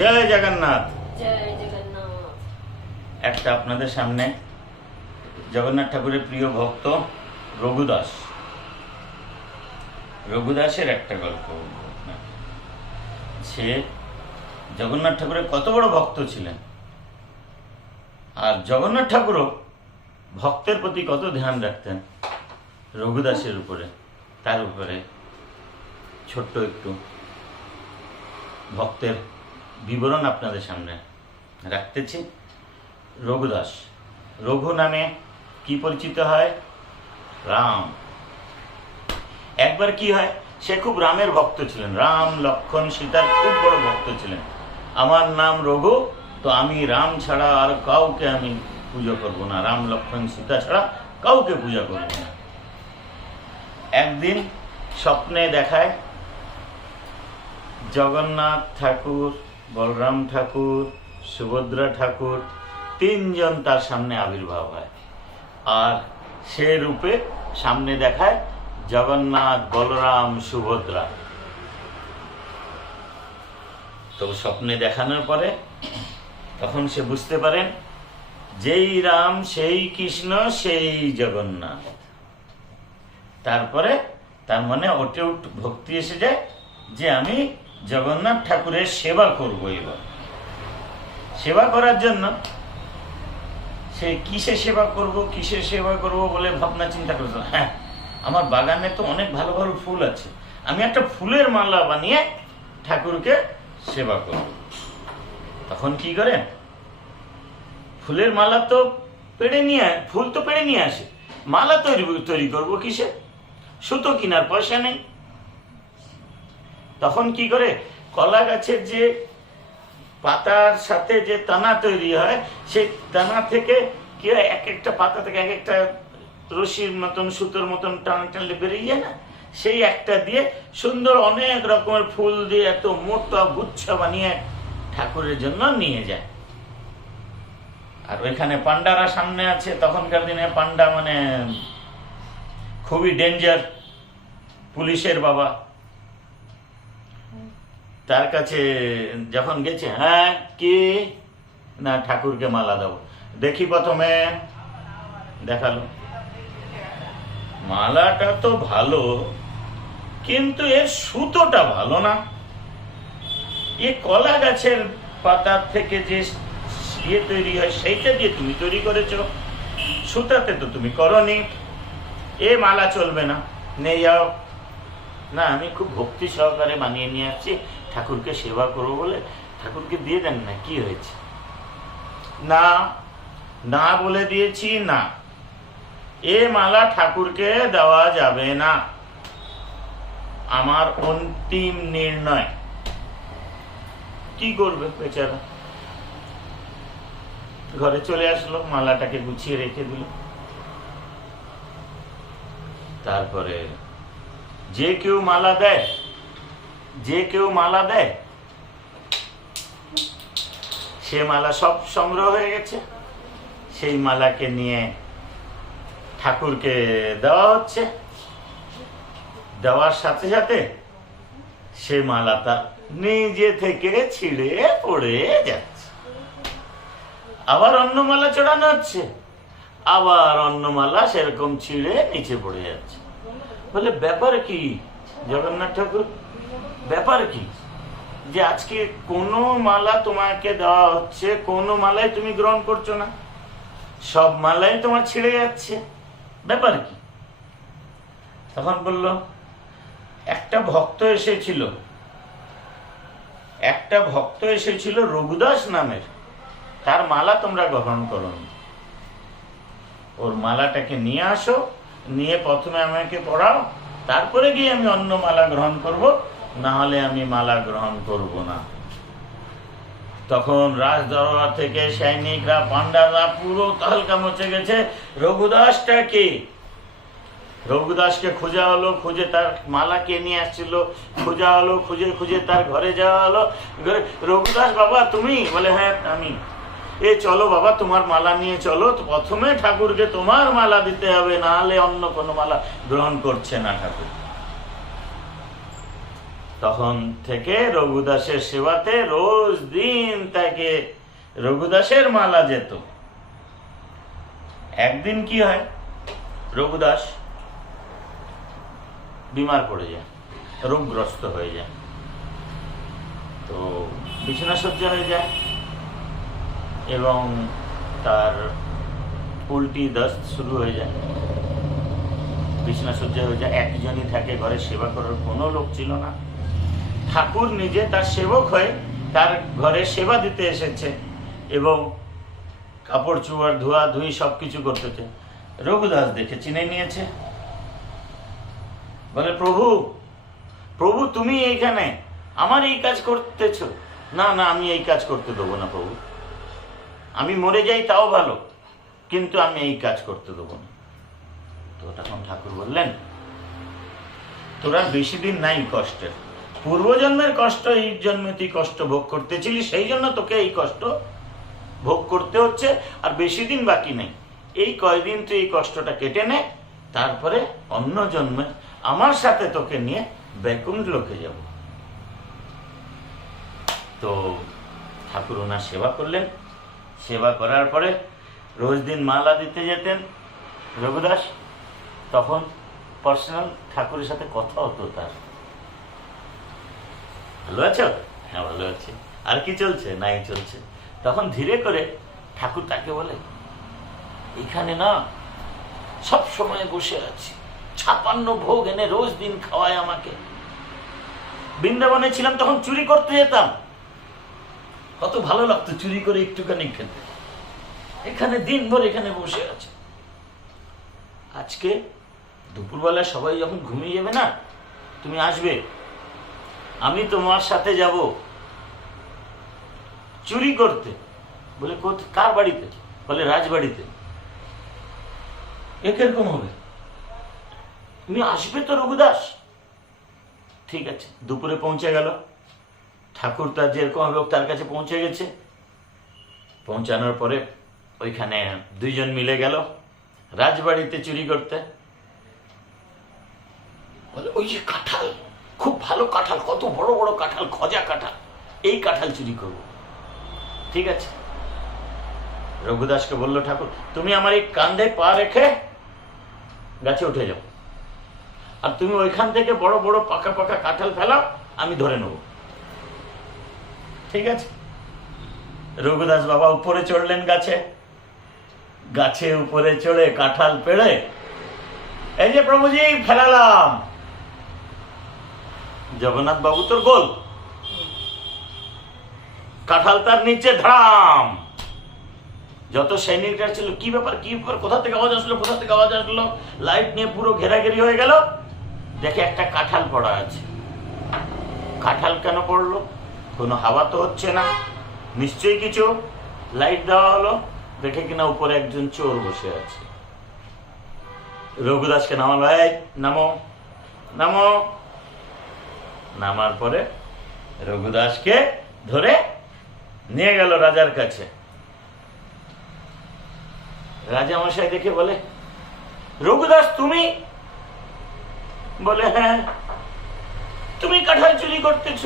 জয় জগন্নাথ। জয় জগন্নাথ। একটা আপনাদের সামনে জগন্নাথ ঠাকুরের প্রিয় ভক্ত রঘুদাস, রঘুদাসের একটা গল্প। সে জগন্নাথ ঠাকুরের কত বড় ভক্ত ছিলেন, আর জগন্নাথ ঠাকুরও ভক্তের প্রতি কত ধ্যান রাখতেন রঘুদাসের উপরে। তার উপরে ছোট্ট একটু ভক্তের বিবরণ আপনাদের সামনে রাখতেছি। রঘুদাস, রঘু নামে কি পরিচিত হয়? রাম। একবার কি হয়, সে খুব রামের ভক্ত ছিলেন, রাম লক্ষ্মণ সীতার খুব বড় ভক্ত ছিলেন। আমার নাম রঘু, তো আমি রাম ছাড়া আর কাউকে আমি পুজো করব না, রাম লক্ষ্মণ সীতা ছাড়া কাউকে পূজা করব না। একদিন স্বপ্নে দেখায় জগন্নাথ ঠাকুর, বলরাম ঠাকুর, সুভদ্রা ঠাকুর তিনজন তার সামনে আবির্ভাব হয়, আর সে রূপে সামনে দেখায় জগন্নাথ, বলরাম, সুভদ্রা। তো স্বপ্নে দেখানোর পরে তখন সে বুঝতে পারেন যেই রাম সেই কৃষ্ণ সেই জগন্নাথ। তারপরে তার মনে ওটে ভক্তি এসে যায় যে আমি জগন্নাথ ঠাকুরের সেবা করব। এবার সেবা করার জন্য সে কিসের সেবা করব বলে ভাবনা চিন্তা করেছিল। হ্যাঁ, আমার বাগানে তো অনেক ভালো ভালো ফুল আছে, আমি একটা ফুলের মালা বানিয়ে ঠাকুরকে সেবা করব। তখন কি করে, ফুলের মালা তো ফুল তো পেড়ে নিয়ে আসে, মালা তৈরি করবো কিসে? সুতো কিনার পয়সা নেই। তখন কি করে, কলা গাছের যে পাতার সাথে যে দানা তৈরি হয়, সেই দানা থেকে কি হয়, এক একটা পাতা থেকে এক একটা রশির মতন, সুতোর মতন টানলে বেরিয়ে যায় না, সেই একটা দিয়ে সুন্দর অনেক রকমের ফুল দিয়ে এত মোটা গুচ্ছ বানিয়ে ঠাকুরের জন্য নিয়ে যায়। আর ওইখানে পান্ডারা সামনে আছে। তখনকার দিনে পান্ডা মানে খুবই ডেঞ্জার, পুলিশের বাবা। তার কাছে যখন গেছে, হ্যাঁ কি না, ঠাকুরকে মালা দাও। দেখি প্রথমে দেখালো, মালাটা তো ভালো, কিন্তু এর সুতোটা ভালো না। এ কলা গাছের পাতার থেকে যে ইয়ে তৈরি হয় সেইটা দিয়ে তুমি তৈরি করেছ, সুতাতে তো তুমি করনি, এ মালা চলবে না, নিয়ে যাও। না, আমি খুব ভক্তি সহকারে বানিয়ে নিয়ে আসছি, ঠাকুরকে সেবা করবো বলে ঠাকুরকে দিয়ে দেন না, কি হয়েছে? না না বলে দিয়েছি, না, এ মালা ঠাকুরকে দেওয়া যাবে না, আমার অন্তিম নির্ণয়। কি করবে বেচারা? ঘরে চলে আসলো, মালাটাকে গুছিয়ে রেখে দিল। তারপরে যে কেউ মালা দেয়, সে মালা সব সংগ্রহ হয়ে গেছে, সেই মালাকে নিয়ে ঠাকুরকে দেওয়া হচ্ছে। দেওয়ার সাথে সাথে সে মালাটা নিজে থেকে ছিঁড়ে পড়ে যাচ্ছে। আবার অন্য মালা চড়ানো হচ্ছে, আবার অন্য মালা সেরকম ছিঁড়ে নিচে পড়ে যাচ্ছে। বলে ব্যাপার কি জগন্নাথ ঠাকুর, ব্যাপার কি যে আজকে কোনো মালা তোমাকে দেওয়া হচ্ছে, কোনো মালাই তুমি গ্রহণ করছো না, সব মালাই তোমার ছিঁড়ে যাচ্ছে, ব্যাপার কি? তখন বলল, একটা ভক্ত এসেছিল রঘুদাস নামের, তার মালা তোমরা গ্রহণ করো। ওর মালাটাকে নিয়ে আসো, নিয়ে প্রথমে আমাকে পড়াও, তারপরে গিয়ে আমি অন্য মালা গ্রহণ করব, না হলে আমি মালা গ্রহণ করব না। তখন রাজ দরবার থেকে সৈনিকরা, পান্ডাররা পুরো তাহলকা মচে গেছে। রঘুদাসকে খোঁজা হলো, খুঁজে তার মালা কে নিয়ে আসছিল খোঁজা হলো, খুঁজে তার ঘরে যাওয়া হলো। রঘুদাস বাবা তুমি? বলে হ্যাঁ আমি। এ চলো বাবা, তোমার মালা নিয়ে চলো, প্রথমে ঠাকুরকে তোমার মালা দিতে হবে, না হলে অন্য কোনো মালা গ্রহণ করছে না ঠাকুর। তখন থেকে রঘুদাসের সেবাতে রোজ দিন তাকে রঘুদাসের মালা যেত। একদিন কি হয়, রঘুদাস বিমার পড়ে যায়, রোগগ্রস্ত হয়ে যায়, তো বিছানা শয্যা হয়ে যায় এবং তার উল্টি দস্ত শুরু হয়ে যায়, বিছানা শয্যা হয়ে যায়। একজনই থাকে ঘরে, সেবা করার কোনো লোক ছিল না। ঠাকুর নিজে তার সেবক হয়ে তার ঘরে সেবা দিতে এসেছে এবং কাপড় চোপড় ধোয়া ধুই সবকিছু করতেছে। রঘুদাস দেখে চিনে নিয়েছে, বলে প্রভু প্রভু তুমি এইখানে আমার এই কাজ করতেছ? না না, আমি এই কাজ করতে দেবো না প্রভু, আমি মরে যাই তাও ভালো, কিন্তু আমি এই কাজ করতে দেবো না। তো তখন ঠাকুর বললেন, তোরা বেশি দিন নাই কষ্টের, পূর্বজন্মের কষ্ট এই জন্মে তুই কষ্ট ভোগ করতেছিলি, সেই জন্য তোকে এই কষ্ট ভোগ করতে হচ্ছে, আর বেশি দিন বাকি নেই, এই কয়দিন তুই এই কষ্টটা কেটে নে, তারপরে অন্য জন্মে আমার সাথে তোকে নিয়ে বৈকুণ্ঠ লোকে যাব। তো ঠাকুর ওনার সেবা করলেন। সেবা করার পরে রোজ দিন মালা দিতে যেতেন রঘুদাস। তখন পার্সোনাল ঠাকুরের সাথে কথা হতো তার। ভালো আছো? হ্যাঁ ভালো আছি। আর কি চলছে? নাই চলছে। তখন ধীরে করে ঠাকুর তাকে বলে, এখানে না সব সময় বসে আছি, 56 ভোগ এনে রোজ দিন খাওয়ায় আমাকে। বৃন্দাবনে ছিলাম তখন চুরি করতে যেতাম, কত ভালো লাগতো চুরি করে একটুখানি খেতে। এখানে দিনভর এখানে বসে আছে। আজকে দুপুরবেলা সবাই যখন ঘুমিয়ে যাবে না, তুমি আসবে, আমি তোমার সাথে যাব চুরি করতে। বলে কার বাড়িতে? বলে রাজবাড়িতে। এরকম হবে, তুমি আসবে তো রঘুদাস? ঠিক আছে। দুপুরে পৌঁছে গেল, ঠাকুর তার যেরকম লোক তার কাছে পৌঁছে গেছে। পৌঁছানোর পরে ওইখানে দুইজন মিলে গেল রাজবাড়িতে চুরি করতে। বলে ওই যে কাঁঠাল, খুব ভালো কাঁঠাল, কত বড় বড় কাঁঠাল, খজা কাঁঠাল, এই কাঁঠাল চুরি করব। ঠিক আছে। রঘুদাসকে বলল ঠাকুর, তুমি আমার এই কাঁধে পা রেখে গাছে উঠে যাও, আর তুমি ওইখান থেকে বড় বড় পাকা পাকা কাঁঠাল ফেলাও, আমি ধরে নেব। ঠিক আছে। রঘুদাস বাবা উপরে চড়লেন গাছে, গাছে উপরে চড়ে কাঁঠাল পেড়ে, এই যে প্রভুজি ফেলালাম। জগন্নাথ বাবু তোর গোল, কাঁঠাল তার নিচে ধাম। যত সৈনিকরা ছিল, কি ব্যাপার কি ব্যাপার, কোথা থেকে আওয়াজ আসলো, কোথা থেকে আওয়াজ আসলো, লাইট নিয়ে পুরো ঘেরাঘেরি হয়ে গেল। দেখে একটা কাঁঠাল পড়া আছে। কাঁঠাল কেন পড়লো? কোনো হাওয়া তো হচ্ছে না, নিশ্চয়ই কিছু। লাইট দেওয়া হলো, দেখে কিনা উপরে একজন চোর বসে আছে। রঘুদাসকে নামালো, এই নামো নামো। নামার পরে রঘুদাসকে ধরে নিয়ে গেল রাজার কাছে। রাজা মশাই দেখে বলে, রঘুদাস তুমি? বলে হ্যাঁ। তুমি কাঁঠাল চুরি করতেছ?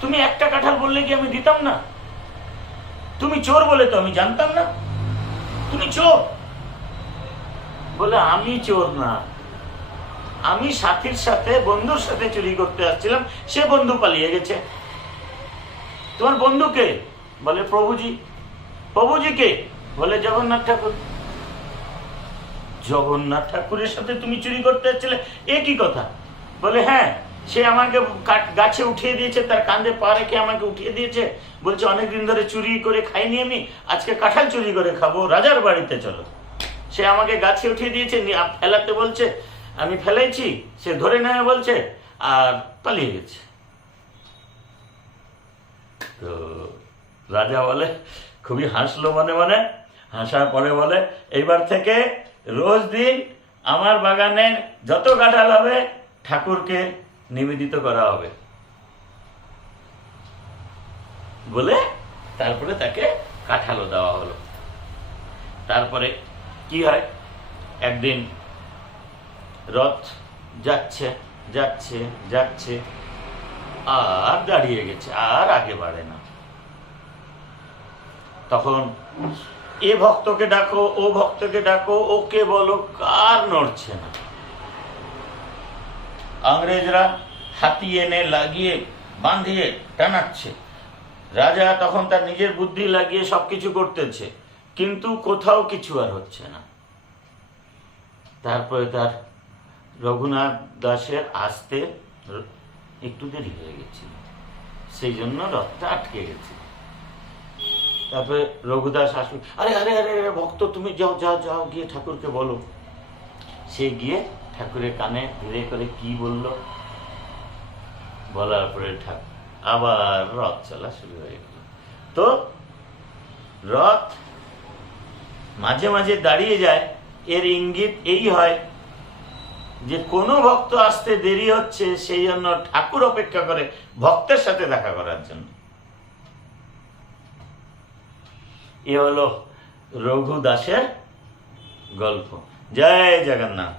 তুমি একটা কাঁঠাল বললে কি আমি দিতাম না? তুমি চোর বলে তো আমি জানতাম না তুমি চোর। বলে আমি চোর না, আমি সাথীর সাথে বন্ধুর সাথে চুরি করতে আসছিলাম, সে বন্ধু পালিয়ে গেছে। তোমার বন্ধু কে? বলে প্রভুজি। প্রভুজি কে? বলে জগন্নাথ ঠাকুর। জগন্নাথ ঠাকুরের সাথে তুমি চুরি করতে আসছিলে, এ কি কথা? বলে হ্যাঁ, সে আমাকে গাছে উঠিয়ে দিয়েছে, তার কাঁধে পা রেখে আমাকে উঠিয়ে দিয়েছে, বলছে অনেকদিন ধরে চুরি করে খাইনি আমি, আজকে কাঁঠাল চুরি করে খাবো, রাজার বাড়িতে চলো। সে আমাকে গাছে উঠিয়ে দিয়েছে, ফেলাতে বলছে, আমি ফেলাইছি, সে ধরে নেবে বলছে, আর পালিয়ে গেছে। তো রাজা বলে, খুবই হাসলো মনে মনে। হাসার পরে বলে, এইবার থেকে রোজ দিন আমার বাগানে যত কাঁঠাল হবে ঠাকুরকে নিবেদিত করা হবে। বলে তারপরে তাকে কাঁঠালও দেওয়া হলো। তারপরে কি হয়, একদিন রথ যাচ্ছে যাচ্ছে যাচ্ছে, আর দাঁড়িয়ে গেছে, আর আগে বাড়ে না। তখন এ ভক্তকে ডাকো, ও ভক্তকে ডাকো, ওকে বলো, কার নড়ছে না। ইংরেজরা হাতি এনে লাগিয়ে বাঁধিয়ে টানাচ্ছে। রাজা তখন তার নিজের বুদ্ধি লাগিয়ে সবকিছু করতেছে, কিন্তু কোথাও কিছু আর হচ্ছে না। তারপরে তার রঘুনাথ দাসের আসতে একটু দেরি হয়ে গেছিল, সেই জন্য রথটা আটকে গেছে। তারপরে রঘুদাস আসবে, আরে আরে আরে আরে ভক্ত, তুমি যাও যাও যাও, গিয়ে ঠাকুরকে বলো। সে গিয়ে ঠাকুরের কানে ধীরে করে কি বলল, বলার পরে ঠাকুর আবার রথ চলা শুরু হয়ে গেল। তো রথ মাঝে মাঝে দাঁড়িয়ে যায়, এর ইঙ্গিত এই হয় যে কোনো ভক্ত আসতে দেরি হচ্ছে, সেই জন্য ঠাকুর অপেক্ষা করে ভক্তের সাথে দেখা করার জন্য। এ হলো রঘু দাসের গল্প। জয় জগন্নাথ।